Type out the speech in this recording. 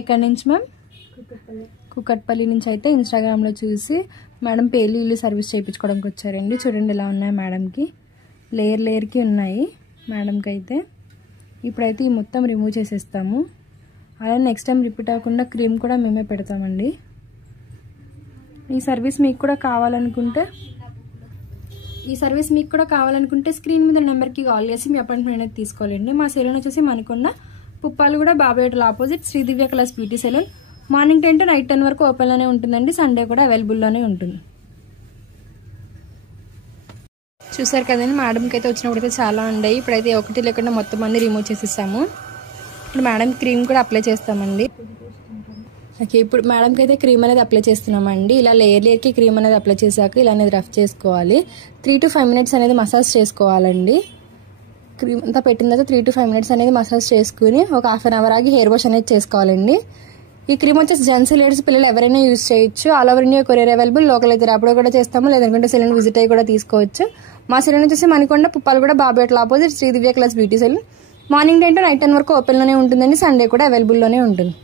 ఎక్కడి నుంచి మ్యామ్? కుకట్పల్లి నుంచి అయితే ఇన్స్టాగ్రామ్లో చూసి మేడం పేర్లు ఇల్లు సర్వీస్ చేయించుకోవడానికి వచ్చారండి. చూడండి ఎలా ఉన్నాయి మేడంకి, లేయర్కి ఉన్నాయి మేడంకి అయితే. ఇప్పుడైతే ఈ మొత్తం రిమూవ్ చేసేస్తాము. అలానే నెక్స్ట్ టైం రిపీట్ అవ్వకుండా క్రీమ్ కూడా మేమే పెడతామండి. ఈ సర్వీస్ మీకు కూడా కావాలనుకుంటే స్క్రీన్ మీద నెంబర్కి కాల్ చేసి మీ అపాయింట్మెంట్ అనేది తీసుకోవాలండి. మా సెలూన్ వచ్చేసి మనకొండ పుప్పాలు కూడా Babai hotel opposite Sridivya colours beauty salon. Morning 10 to night 10 వరకు ఓపెన్లోనే ఉంటుందండి. సండే కూడా అవైలబుల్లోనే ఉంటుంది. చూసారు కదండి, మేడంకి అయితే వచ్చినప్పుడైతే చాలా ఉన్నాయి. ఇప్పుడైతే ఒకటి లేకుండా మొత్తం అన్ని రిమూవ్ చేసేసాము. ఇప్పుడు మేడం క్రీమ్ కూడా అప్లై చేస్తామండి. ఓకే, ఇప్పుడు మేడంకి అయితే క్రీమ్ అనేది అప్లై చేస్తున్నామండి. ఇలా లేయర్కి క్రీమ్ అనేది అప్లై చేశాక ఇలా అనేది రఫ్ చేసుకోవాలి. 3 to 5 minutes అనేది మసాజ్ చేసుకోవాలండి. క్రీమ్ అంతా పెట్టిన తర్వాత 3 to 5 minutes అనేది మసాజ్ చేసుకుని ఒక హాఫ్ అన్ అవర్ ఆగి హెయిర్ వాష్ అనేది చేసుకోవాలండి. ఈ క్రీమ్ వచ్చేసి జెంట్స్ లేడీస్ పిల్లలు ఎవరైనా యూజ్ చేయొచ్చు. All over India courier available. Local అయితే అప్పుడు కూడా చేస్తాము, లేదంటే సెలూన్ విజిట్ అయ్యి కూడా తీసుకోవచ్చు. మా సెలూన్ వచ్చేసి మనకొండ పుప్పాలు కూడా Babai hotel opposite Sridivya colours beauty salon. Morning 10 to night 10 వరకు ఓపెన్లోనే ఉంటుందండి. సండే కూడా అవైలబుల్లోనే ఉంటుంది.